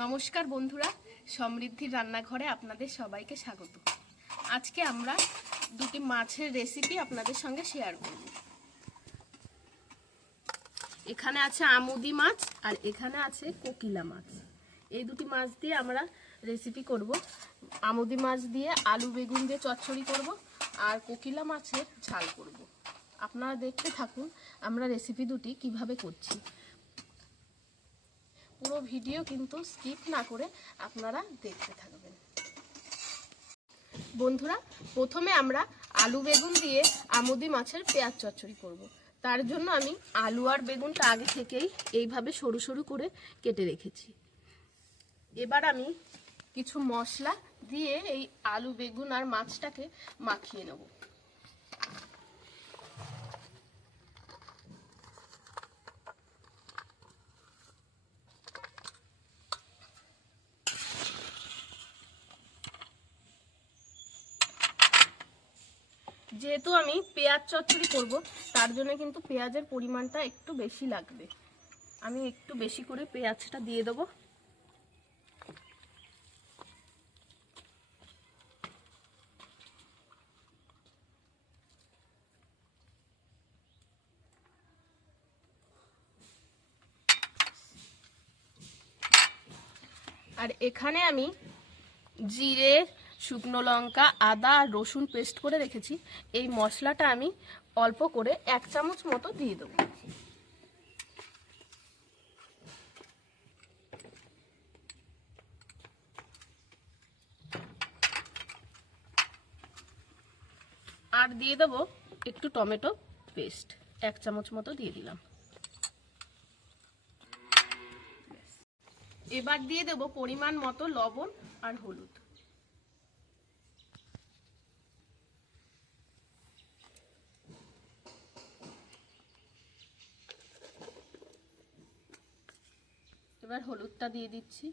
নমস্কার বন্ধুরা, সমৃদ্ধির রান্নাঘরে আপনাদের সবাইকে স্বাগত। আজকে আমরা দুটি মাছের রেসিপি আপনাদের সঙ্গে শেয়ার করব। এখানে আছে আমুদি মাছ আর এখানে আছে কোকিলা মাছ। এই দুটি মাছ দিয়ে আমরা রেসিপি করব। আমুদি মাছ দিয়ে আলু বেগুন দিয়ে চচ্চড়ি করব আর কোকিলা মাছের ঝাল করব। আপনারা দেখতে থাকুন আমরা রেসিপি দুটি কিভাবে করছি। পুরো ভিডিও কিন্তু স্কিপ না করে আপনারা দেখতে থাকবেন। বন্ধুরা, প্রথমে আমরা আলু বেগুন দিয়ে আমুদি মাছের পেঁয়াজ চচ্চড়ি করব। তার জন্য আমি আলু আর বেগুনটা আগে থেকেই এইভাবে সরু সরু করে কেটে রেখেছি। এবার আমি কিছু মশলা দিয়ে এই আলু বেগুন আর মাছটাকে মাখিয়ে নেব। যেহেতু আমি পেঁয়াজ চচ্চড়ি করব তার জন্য কিন্তু পেঁয়াজের পরিমাণটা একটু বেশি লাগবে। আমি একটু বেশি করে পেঁয়াজটা দিয়ে দেবো। আর এখানে আমি জিরে, শুকনো লঙ্কা, আদা আর রসুন পেস্ট করে রেখেছি। এই মশলাটা আমি অল্প করে 1 চামচ মতো দিয়ে দেবো। আর দিয়ে দেবো একটু টমেটো পেস্ট, 1 চামচ মতো দিয়ে দিলাম। এবার দিয়ে দেবো পরিমাণ মতো লবণ আর হলুদ। এবার হলুদটা দিয়ে দিচ্ছি।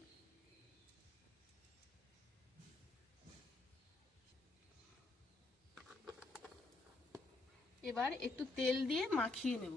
এবার একটু তেল দিয়ে মাখিয়ে নেব।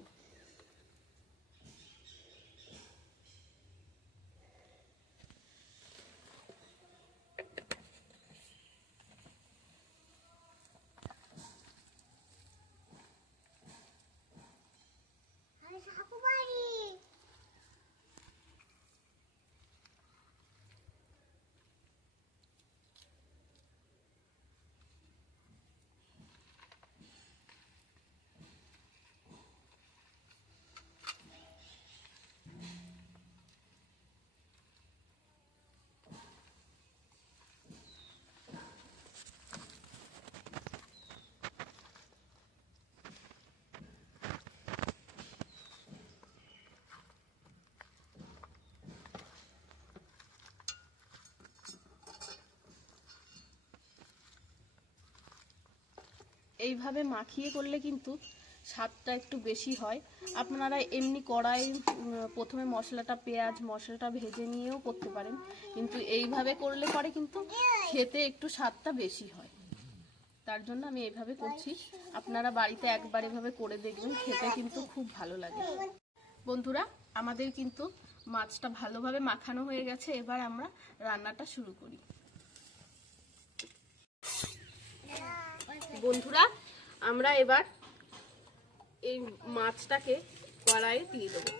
এইভাবে মাখিয়ে করলে কিন্তু স্বাদটা একটু বেশি হয়। আপনারা এমনি কড়াই প্রথমে মশলাটা ভেজে নিয়েও করতে পারেন, কিন্তু এইভাবে করলে পরে কিন্তু খেতে একটু স্বাদটা বেশি হয়। তার জন্য আমি এইভাবে করছি। আপনারা বাড়িতে একবার এভাবে করে দেখবেন, খেতে কিন্তু খুব ভালো লাগে। বন্ধুরা, আমাদের কিন্তু মাছটা ভালোভাবে মাখানো হয়ে গেছে। এবার আমরা রান্নাটা শুরু করি। বন্ধুরা, আমরা এবার এই মাছটাকে কড়াইয়ে দিয়ে দেবো।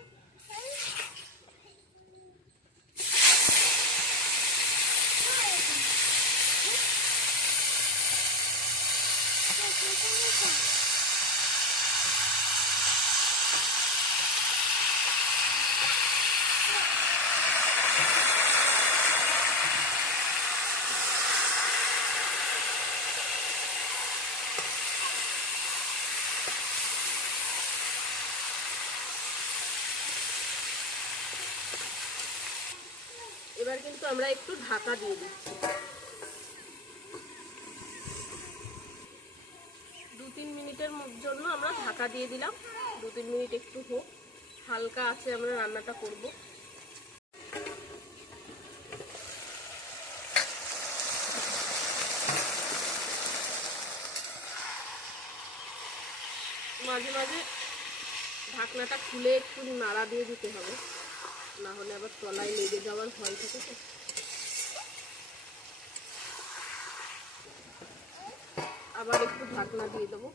এবার কিন্তু আমরা একটু ঢাকা দিয়ে দিচ্ছি। 2-3 মিনিটের জন্য আমরা ঢাকা দিয়ে দিলাম। 2-3 মিনিট একটু হোক, হালকা আছে আমরা রান্নাটা করব। মাঝে মাঝে ঢাকনাটা খুলে একটু নাড়া দিয়ে দিতে হবে, না হলে আবার তলায় লেগে যাওয়ার ভয় থাকে। ঢাকনা দিয়ে দেবো।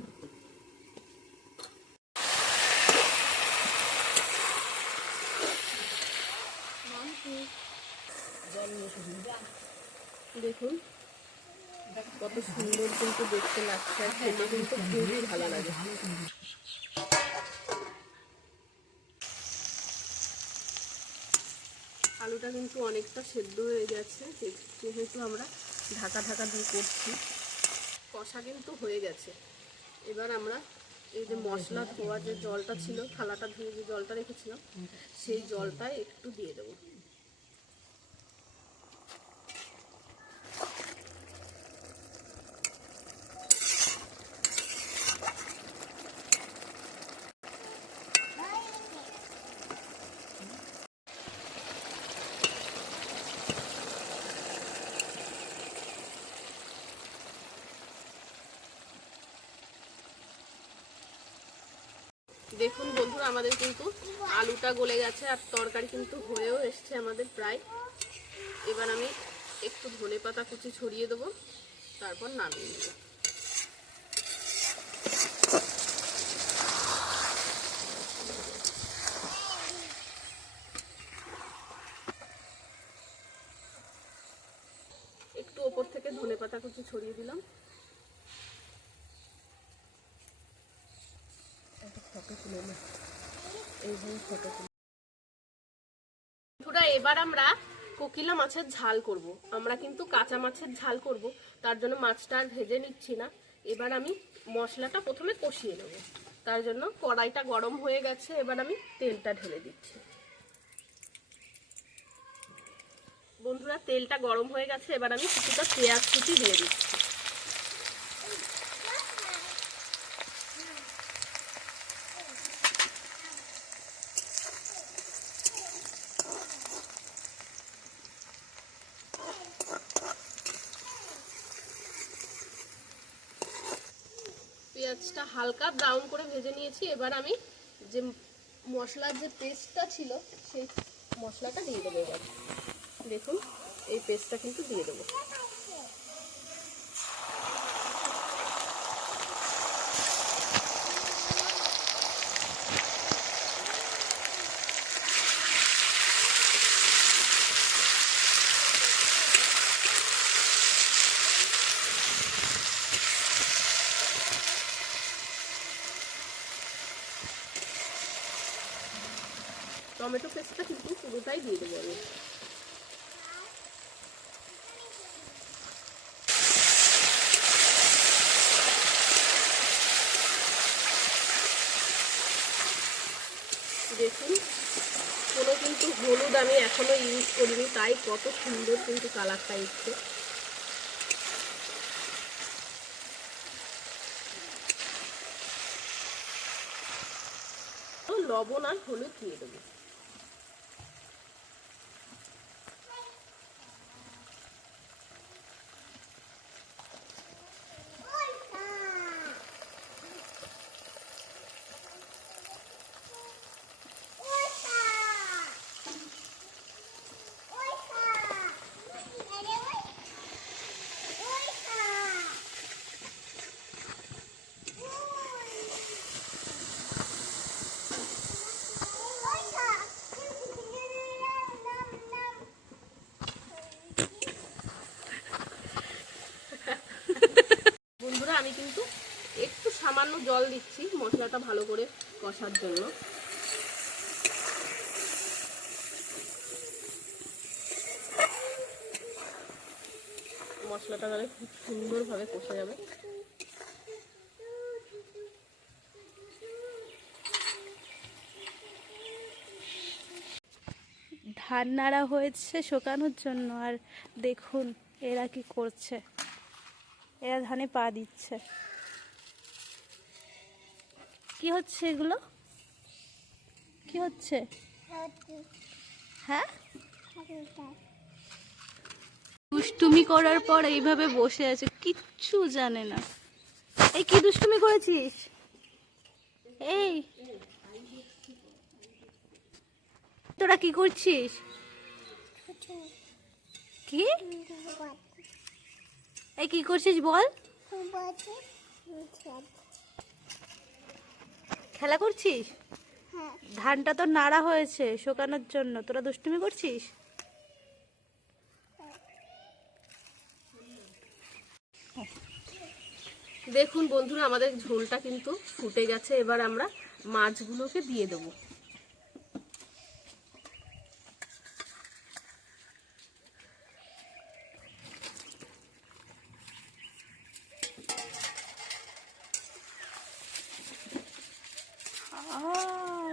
দেখুন কত সুন্দর কিন্তু দেখতে লাগছে, আর খেতে কিন্তু খুবই ভালো লাগে। আলুটা কিন্তু অনেকটা সেদ্ধ হয়ে গেছে, যেহেতু আমরা ঢাকা ঢাকা দিয়ে করছি। কষা কিন্তু হয়ে গেছে। এবার আমরা এই যে মশলা ধোয়া যে জলটা ছিল, থালাটা ধুয়ে যে জলটা রেখেছিলাম, সেই জলটাই একটু দিয়ে দেবো। দেখুন বন্ধুরা, আমাদের কিন্তু আলুটা গলে গেছে আর তরকারি কিন্তু হয়েও এসছে আমাদের প্রায়। এবার আমি একটু ধনেপাতা কুচি ছড়িয়ে দেবো, তারপর নামিয়ে নেব। একটু ওপর থেকে ধনেপাতা কুচি ছড়িয়ে দিলাম। এবার আমরা কোকিলা মাছের ঝাল করব। আমরা কিন্তু কাঁচা মাছের ঝাল করব, তার জন্য মাছটা আর ভেজে নিচ্ছি না। এবার আমি মশলাটা প্রথমে কষিয়ে নেব, তার জন্য কড়াইটা গরম হয়ে গেছে। এবার আমি তেলটা ঢেলে দিচ্ছি। বন্ধুরা, তেলটা গরম হয়ে গেছে, এবার আমি কিছুটা পেঁয়াজ কুচি দিয়ে দিচ্ছি। পেঁয়াজটা হালকা ব্রাউন করে ভেজে নিয়েছি। এবার আমি যে মশলার যে পেস্টটা ছিল, সেই মশলাটা দিয়ে দেবো। এবার দেখুন এই পেস্টটা কিন্তু দিয়ে দেবো। টমেটো পেস্টটা কিন্তু পুরোটাই দিয়ে দেবো আমি। দেখুন কোনো কিন্তু হলুদ আমি এখনো ইউজ করিনি, তাই কত সুন্দর কিন্তু কালারটা এসছে। লবণ আর হলুদ দিয়ে দেবো। বন্ধুরা, আমি কিন্তু একটু সামান্য জল দিচ্ছি মশলাটা ভালো করে কষার জন্য। মশলাটা তাহলে খুব সুন্দরভাবে কষে যাবে। ধান নাড়া হয়েছে শুকানোর জন্য, আর দেখুন এরা কি করছে, এরা ধানে পা দিচ্ছে। কি হচ্ছে এগুলো? কি হচ্ছে? হ্যাঁ, দুষ্টুমি করার পর এইভাবে বসে আছে, কিচ্ছু জানে না। এই কি দুষ্টুমি করেছিস? এই তোরা কি করছিস? কি এই কি করছিস বল? খেলা করছিস? ধানটা তো নাড়া হয়েছে শুকানোর জন্য, তোরা দুষ্টুমি করছিস? দেখুন বন্ধুরা, আমাদের ঝোলটা কিন্তু ফুটে গেছে। এবার আমরা মাছগুলোকে দিয়ে দেবো।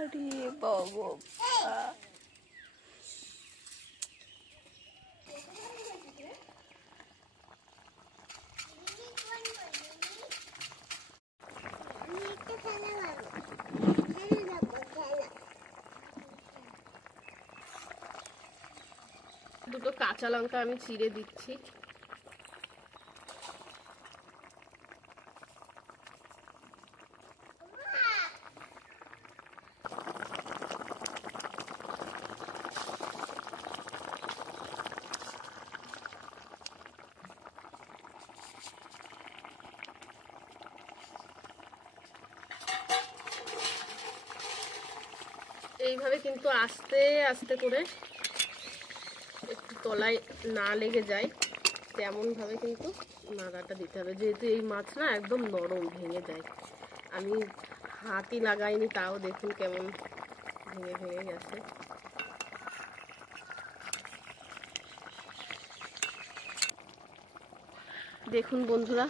আরে বাবা, দুটো কাঁচা লঙ্কা আমি চিড়ে দিচ্ছি। এইভাবে কিন্তু আস্তে আস্তে করে, একটু তলায় না লেগে যায় তেমনভাবে কিন্তু নাড়াটা দিতে হবে। যেহেতু এই মাছ না একদম নরম, ভেঙে যায়। আমি হাতই লাগাইনি, তাও দেখুন কেমন ভেঙে ভেঙে গেছে। দেখুন বন্ধুরা,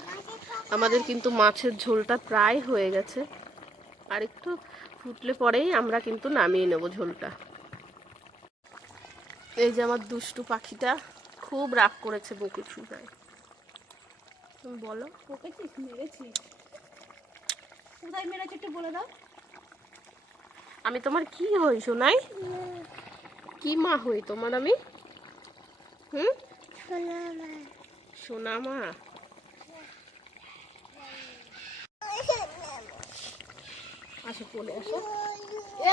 আমাদের কিন্তু মাছের ঝোলটা প্রায় হয়ে গেছে। আর একটু ফুটলে পরেই আমরা কিন্তু নামিয়ে নেব ঝোলটা। এই যে আমার দুষ্টু পাখিটা খুব রাগ করেছে বকুল সুগায়। তুমি বলো। বকেছিস? মেরেছিস? কোথায় মেরেছিস একটু বলে দাও। আমি তোমার কি হই সোনাই? কি মা হই তোমার আমি? হুম, সোনা মা। আসো চলে আসো।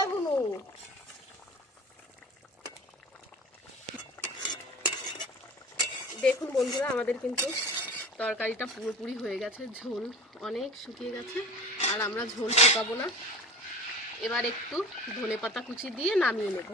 এগুলো দেখুন বন্ধুরা, আমাদের কিন্তু তরকারিটা পুরোপুরি হয়ে গেছে। ঝোল অনেক শুকিয়ে গেছে, আর আমরা ঝোল শুকাবো না। এবার একটু ধনেপাতা কুচি দিয়ে নামিয়ে নেব।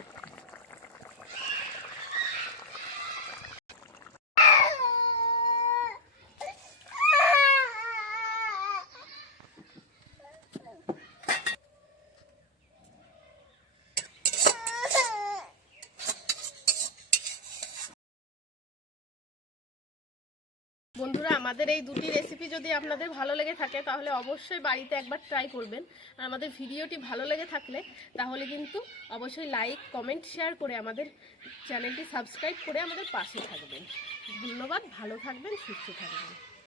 বন্ধুরা, আমাদের এই দুটি রেসিপি যদি আপনাদের ভালো লেগে থাকে তাহলে অবশ্যই বাড়িতে একবার ট্রাই করবেন। আর আমাদের ভিডিওটি ভালো লেগে থাকলে তাহলে কিন্তু অবশ্যই লাইক, কমেন্ট, শেয়ার করে আমাদের চ্যানেলটি সাবস্ক্রাইব করে আমাদের পাশে থাকবেন। ধন্যবাদ, ভালো থাকবেন, সুস্থ থাকবেন।